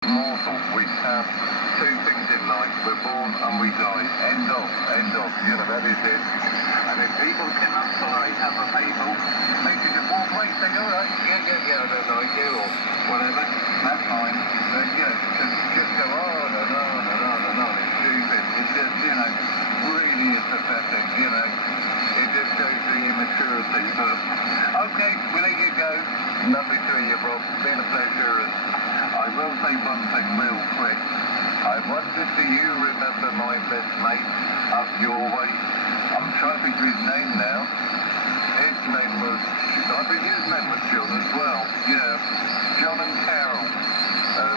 Mortal. We have two things in life. We're born and we die. End of. You know, that is it. And if people cannot tolerate other people, they should just walk away and say, all right, yeah, I don't like you, or whatever. That's fine. But, you know, just go on and on and on and on. It's stupid. It's just, you know, really is pathetic, you know. It just shows the immaturity. But, okay, we'll let you go. Lovely to hear you, Rob. It's been a pleasure. And I will say one thing real quick. I wonder, do you remember my best mate up your way? I'm trying to think of his name now. His name was, I think his name was John as well. Yeah, John and Carol.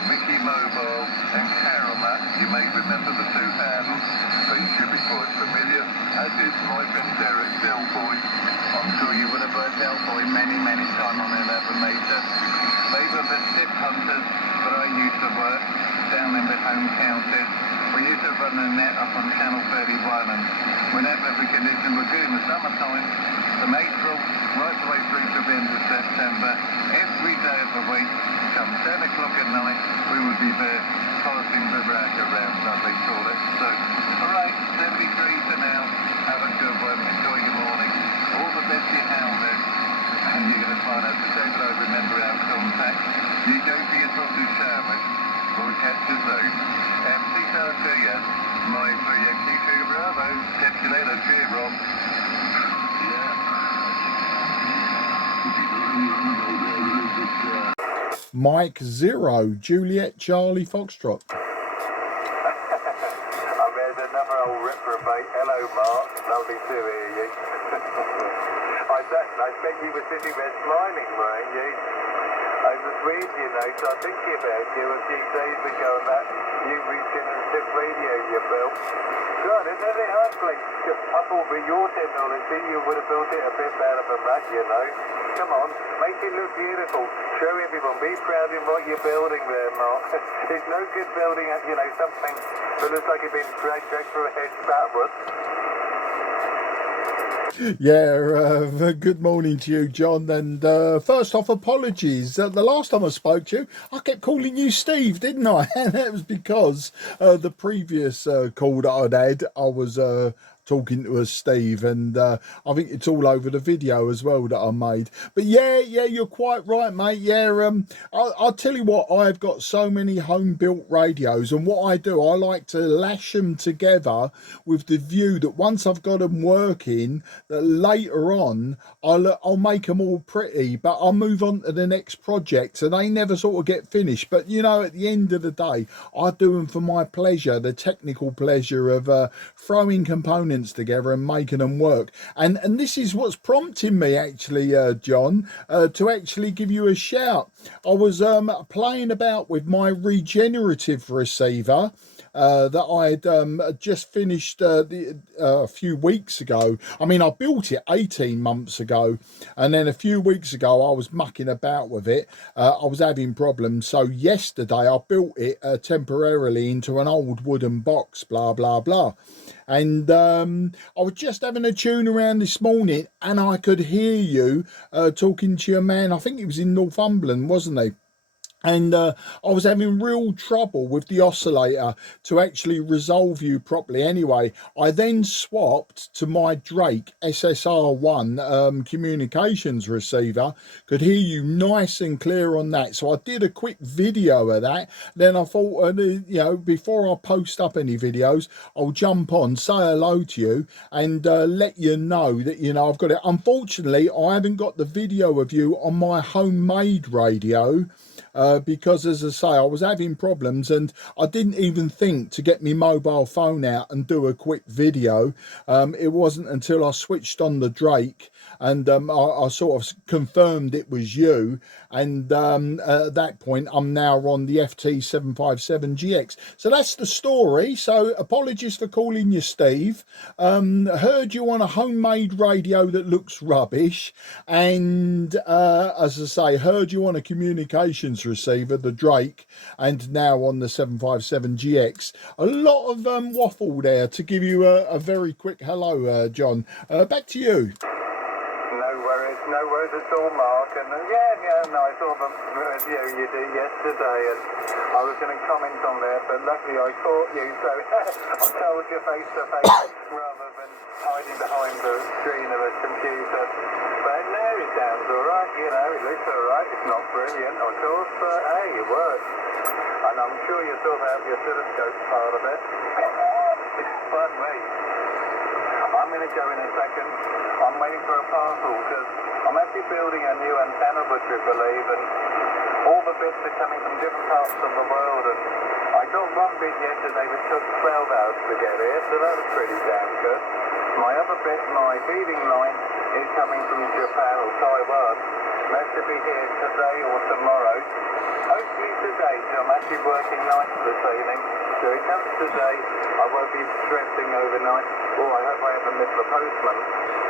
Mickey Mobile and Carol, you may remember the two handles, but you should be quite familiar, as is my friend Derek Delboy. I'm sure you would have heard Delboy many times on 11 metre. They were the stiff hunters that I used to work down in the home counties. We used to run a net up on Channel 31, and whenever the condition was good in the summertime, from April right the way through to the end of September, every day of the week, come 10 o'clock at night, we would be there passing the rag around, as they call it. So, alright, 73 for now. Have a good one. Enjoy your morning. All the best you hounders. And you're going to find out the day that I remember our contact. You go for your sausage sandwich. We'll catch you soon. MC Saratoga, my 3XT2 Bravo. Catch you later. Cheer, Rob. Mike 0, Juliet Charlie Foxtrot. I read another old reprobate. Hello, Mark. Lovely to hear you. I bet you were sitting there smiling, weren't you? I was reading, you know, so I think about you a few days ago about you regenerative radio you built. God, isn't it ugly? I thought with your technology you would have built it a bit better than that, you know. Come on, make it look beautiful. Show everyone, be proud in what you're building there, Mark. It's no good building, you know, something that looks like it's been dragged through a hedge backwards. Yeah, good morning to you, John. And first off, apologies. The last time I spoke to you, I kept calling you Steve, didn't I? And that was because the previous call that I'd had, I was talking to Steve, and I think it's all over the video as well that I made. But yeah, you're quite right, mate. Yeah, I'll tell you what, I've got so many home built radios, and what I do, I like to lash them together with the view that once I've got them working, that later on I'll make them all pretty, but I'll move on to the next project, so they never sort of get finished. But you know, at the end of the day, I do them for my pleasure, the technical pleasure of throwing components together and making them work. And this is what's prompting me actually, John, to actually give you a shout. I was playing about with my regenerative receiver that I'd just finished a few weeks ago. I mean, I built it 18 months ago, and then a few weeks ago I was mucking about with it. I was having problems, so yesterday I built it temporarily into an old wooden box, blah blah blah. And I was just having a tune around this morning, and I could hear you talking to your man. I think he was in Northumberland, wasn't he? And I was having real trouble with the oscillator to actually resolve you properly. Anyway, I then swapped to my Drake SSR1 communications receiver. Could hear you nice and clear on that. So I did a quick video of that. Then I thought, you know, before I post up any videos, I'll jump on, say hello to you, and let you know that, you know, I've got it. Unfortunately, I haven't got the video of you on my homemade radio. Because, as I say, I was having problems, and I didn't even think to get my mobile phone out and do a quick video. It wasn't until I switched on the Drake and I sort of confirmed it was you, and at that point I'm now on the FT-757GX. So that's the story. So apologies for calling you Steve. Heard you on a homemade radio that looks rubbish, and as I say, heard you on a communications receiver, the Drake, and now on the 757GX. A lot of waffle there to give you a very quick hello, John. Back to you. No worries. No worries at all, Mark. And no, I saw the video you did yesterday, and I was going to comment on that, but luckily I caught you, so I told you face to face rather than hiding behind the screen of a computer. But no, it sounds all right. It looks all right. It's not brilliant, of course, but hey, it works. And I'm sure you still have your oscilloscope part of it. Pardon me. I'm going to go in a second. I'm waiting for a parcel because I'm actually building a new antenna, would you believe, and all the bits are coming from different parts of the world, and I got one bit yesterday which took 12 hours to get here, so that was pretty damn good. My other bit, my feeding line, is coming from Japan or Taiwan. That should be here today or tomorrow. Hopefully today, so I'm actually working nights this evening. So it comes today, I won't be stressing overnight. Oh, I hope I haven't missed the postman.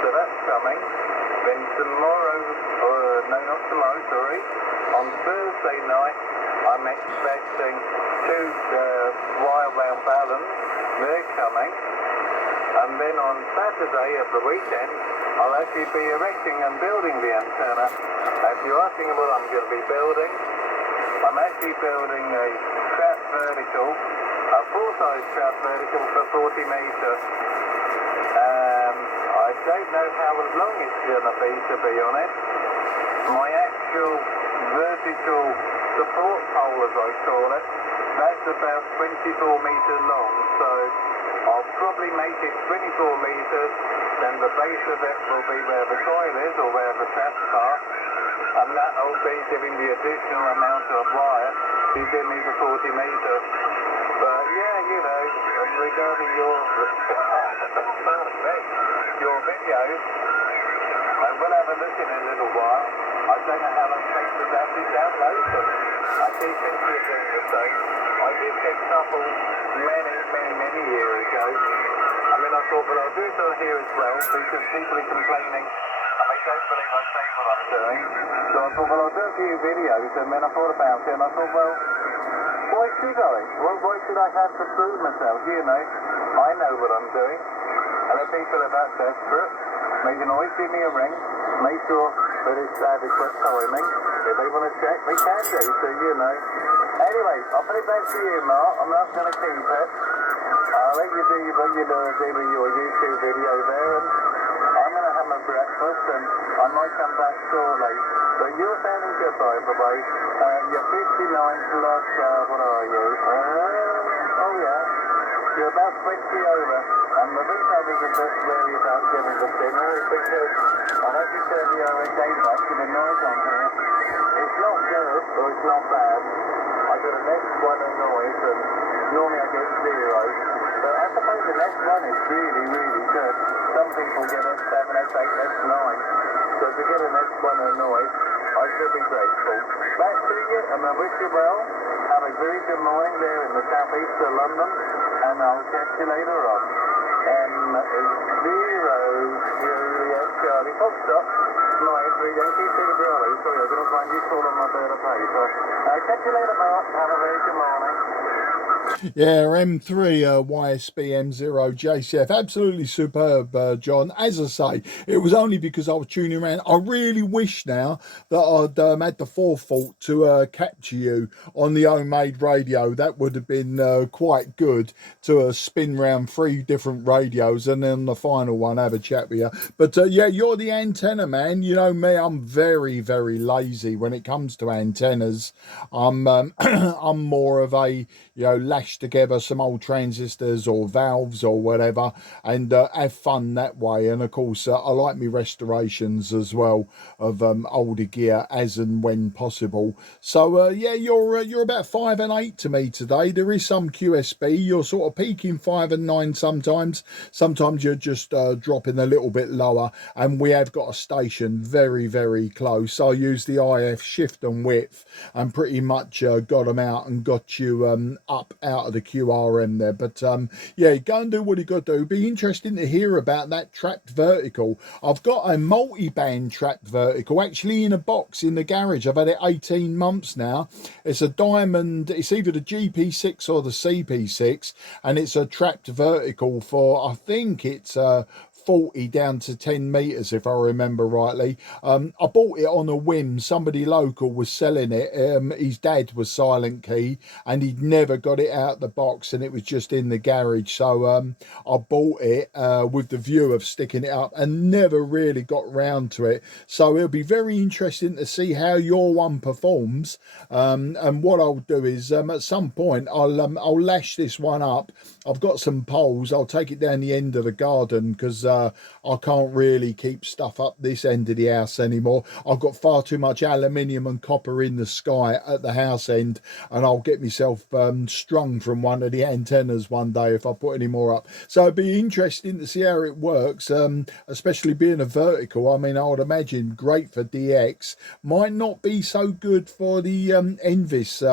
So that's coming. Then tomorrow, no, not tomorrow, sorry. On Thursday night, I'm expecting two wire-wound balance. They're coming. And then on Saturday of the weekend, I'll actually be erecting and building the antenna. If you're asking what I'm going to be building, I'm actually building a trap vertical, a full-size trap vertical for 40 metres. I don't know how long it's going to be honest. My actual vertical support pole, as I call it, that's about 24 metres long, so I'll probably make it 24 metres, then the base of it will be where the coil is, or where the traps are, and that'll be giving the additional amount of wire to give me the 40 metres. But regarding your videos, I will have a look in a little while. I don't know how long it takes to actually download them. I keep thinking of doing the same. I did get a couple many years ago. I mean, I thought, well, I'll do it on here as well, because people are complaining and they don't believe I say what I'm doing. So I thought, well, I'll do a few videos, and then I thought about it, and I thought, well, why should I? Well, why should I have to prove myself? I know what I'm doing, and if people are that desperate, they can always give me a ring, make sure that it's adequate timing. If they want to check, they can do, so Anyway, I'll put it back to you, Mark. I'm not going to keep it. I'll let you do what you do with your YouTube video there, and I'm going to have my breakfast, and I might come back shortly. But you're sounding good, by the way. You're 59 plus, what are you? You're about 20 over. And the reason I was a bit wary about giving the signal is because I'll have to turn the RSA back to the noise on here. It's not good, or it's not bad. I got a next one of noise, and normally I get 0. But I suppose the next one is really good. Some people get a 7, S8, S9. So to get a next one of noise, I should be grateful. Back to you, and I wish you well. Have a very good morning there in the southeast of London, and I'll catch you later on. M0 Juliet Charlie Foxtrot, 93 Yankee City Bravo. Sorry, I'm going to find you all on my bit of paper. Catch you later, Mark. Have a very good morning. Yeah, M3YSB M0JCF, absolutely superb, John. As I say, it was only because I was tuning around. I really wish now that I'd had the forethought to capture you on the homemade radio. That would have been quite good to spin round 3 different radios and then the final one have a chat with you. But yeah, you're the antenna man. You know me, I'm very lazy when it comes to antennas. I'm I'm more of a lash together some old transistors or valves or whatever and have fun that way. And of course I like me restorations as well of older gear as and when possible. So yeah, you're about 5 and 8 to me today. There is some QSB. You're sort of peaking 5 and 9 sometimes you're just dropping a little bit lower, and we have got a station very close. I use the IF shift and width and pretty much got them out and got you up out of the QRM there. But yeah, go and do what you got to do. Be interesting to hear about that trapped vertical. I've got a multi-band trapped vertical actually in a box in the garage. I've had it 18 months now. It's a diamond, it's either the GP6 or the CP6, and it's a trapped vertical for, I think it's 40 down to 10 meters, if I remember rightly. I bought it on a whim. Somebody local was selling it. His dad was silent key, and he'd never got it out the box, and it was just in the garage. So I bought it with the view of sticking it up, and never really got round to it. So it'll be very interesting to see how your one performs. And what I'll do is at some point I'll lash this one up. I've got some poles. I'll take it down the end of the garden, because I can't really keep stuff up this end of the house anymore. I've got far too much aluminium and copper in the sky at the house end, and I'll get myself strung from one of the antennas one day if I put any more up. So it'd be interesting to see how it works, especially being a vertical. I mean, I would imagine great for DX, might not be so good for the Envis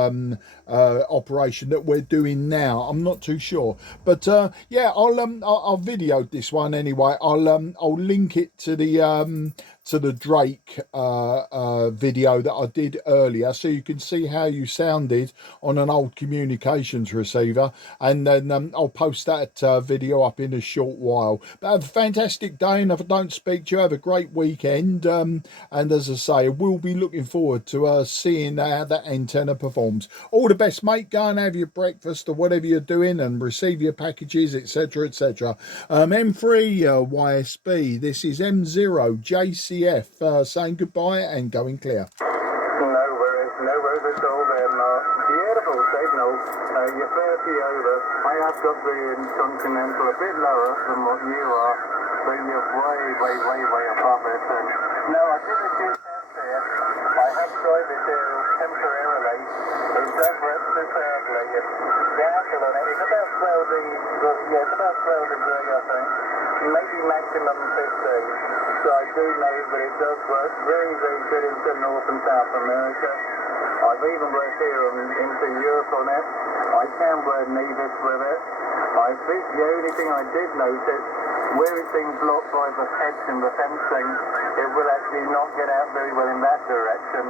operation that we're doing now. I'm not too sure, but yeah, I'll video this one anyway. I'll link it to the Drake video that I did earlier, so you can see how you sounded on an old communications receiver, and then I'll post that video up in a short while. But have a fantastic day, and if I don't speak to you, have a great weekend, and as I say, we'll be looking forward to seeing how that antenna performs. All the best, mate. Go and have your breakfast or whatever you're doing, and receive your packages, etc, etc. M3YSB, this is M0JCF saying goodbye and going clear. No worries at all then, Mark. Beautiful signal. You're 30 over. I have got the Continental a bit lower than what you are, but you're way above it. And no, I did a few tests here. I have tried this here temporarily. It does work superbly. The angle on it is about 12 degrees, it's about 12 degrees, I think. Maybe maximum 15. So I do know that it does work very good into North and South America. I've even worked here into Europe on it. I can wear Nevis with it. I think the only thing I did notice, where it's been blocked by the hedge and the fencing, it will actually not get out very well in that direction.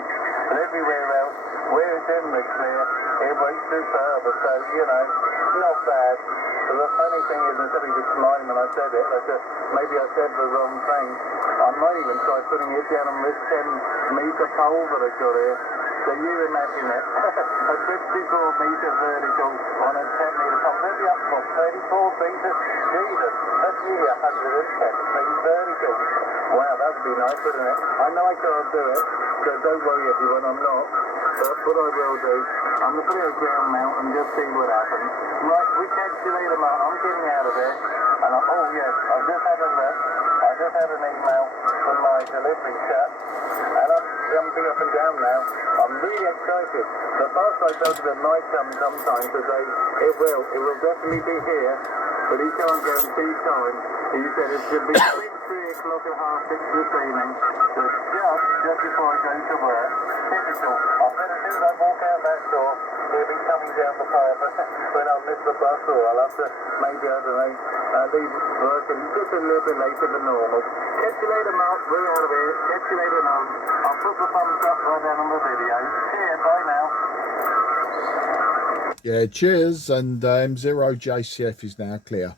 But everywhere else, where it's in the clear, it works superb. So, you know, not bad. But the funny thing is, instead of just smiling when I said it, maybe I said the wrong thing. I might even try putting it down on this 10-meter pole that I've got here. So you imagine it, a 54-meter vertical on a 10-meter pole. That'd be up for 34 meters. Jesus, that's nearly 110 feet vertical. Wow, that would be nice, wouldn't it? I know I can't do it, so don't worry everyone, I'm not. But what I will do, I'm going to put it on ground mount and just see what happens. Right, which actuator mount? I'm getting out of there. And oh yes, I've just had an email from my delivery chap, and I'm jumping up and down now. I'm really excited. The fast I told you that might come sometime today. It will definitely be here, but he can't guarantee time. He said it should be between 3 o'clock and half 6 this evening, so just before I go to work. Typical. I bet as soon as I walk out that door, he'll be coming down the pipe when I miss the bus, or I'll have to, maybe, I don't know, leave work and just a little bit later than normal. Catch you later, Mark. We're out of here. Catch you later, Mark. I'll put the thumbs up right down on the video. Cheers, bye now. Yeah, cheers, and M0JCF is now clear.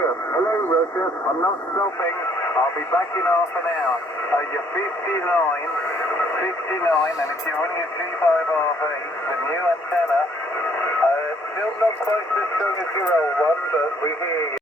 Hello, Roger. I'm not stopping. I'll be back in half an hour. You're 59, and if you're on your G5RV, the new antenna, still not quite as strong as your old one, but we hear you.